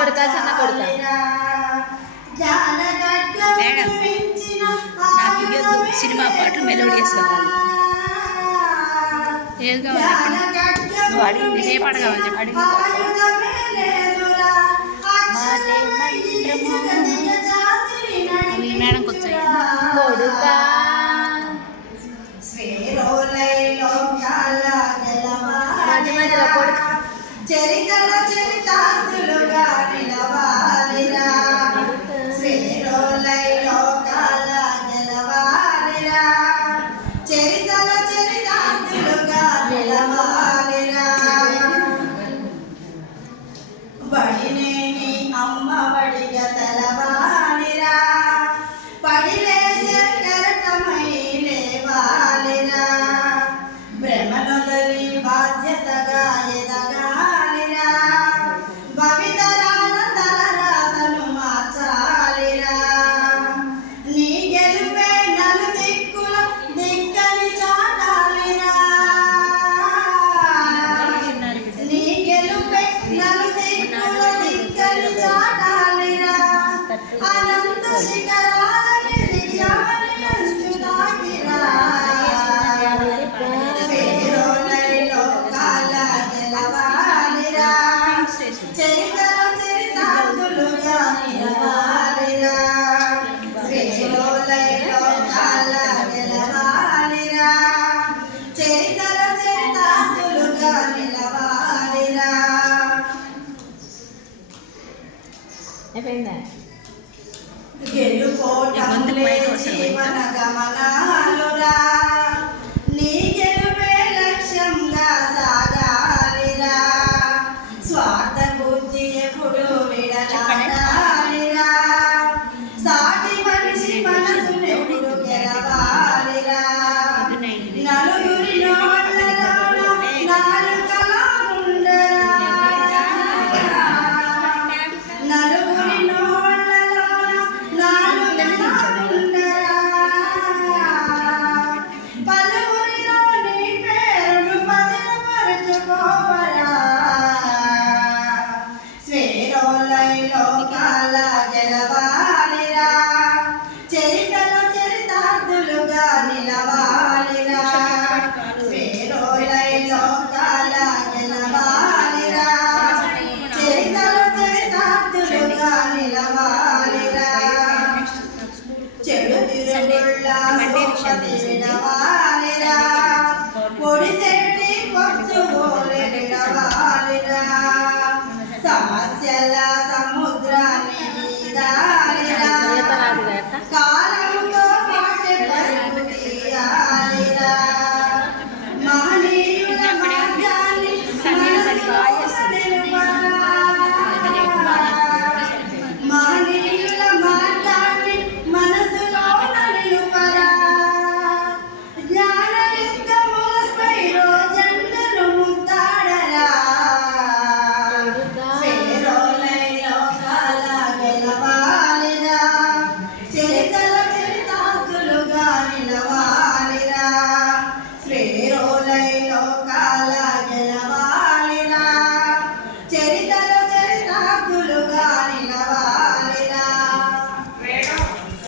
కొడుకా చిన్న కొడుకా మేడం నాకు ఇవ్వద్దు సినిమా పాటలు మెలోడియస్ కావాలి. ఏది కావాలి నువ్వు అడిగింది ఏ పాట కావాలి అడిగి మేడంకి వచ్చాయి కొడుకా మధ్య మధ్యలో కొడుకు చరితల చరితార్థులుగా నిలవాలిరా శ్రీరోలై లోకాల గెలవాలిరా చరితల చరితార్థులుగా నిలవాలిరా బడినేని అమ్మ బడిగా తెలవాలిరా పడిలేసే కరటమై లేవాలిరా భ్రమనొదలి బాధ్యతగా ఎదగాలిరా భవితరాల తలరాతను మార్చాలిరా నీ గెలుపే నలు దిక్కుల దిక్కని చాటాలిరా నీ గెలుపే నలు దిక్కుల దిక్కని చాటాలిరా అనంత శిఖరాలని దివ్యమని అంచుతాకిరా చరితలో చరితార్థులుగా నిలవాలిరా శ్రీలోలై లోకాల గెలవాలిరా చరితలో చరితార్థులుగా నిలవాలిరా గెలుపోటములే జీవన గమనాలురా